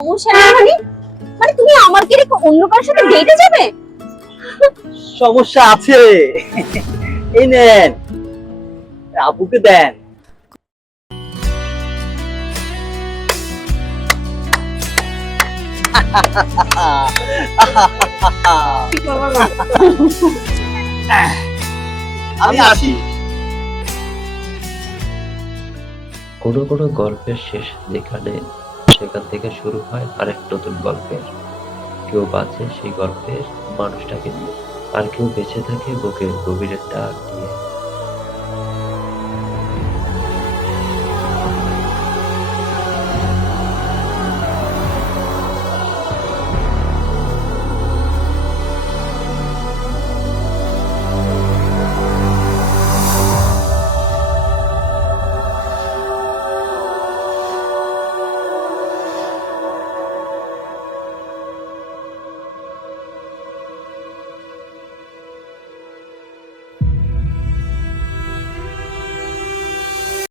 সমস্যা নেই মানে? মানে তুমি আমাকে রেখে অন্য কারোর সাথে ডেটে যাবে? সমস্যা আছে। এই নেন, আপুকে দেন। আমি আসি। কোনো কোনো গল্পের শেষ যেখানে, সেখান থেকে শুরু হয় আরেক নতুন গল্পের। কেউ বাঁচে সেই গল্পের মানুষটাকে নিয়ে, আর কেউ বেঁচে থাকে বুকের গভীরের ডাক নিয়ে।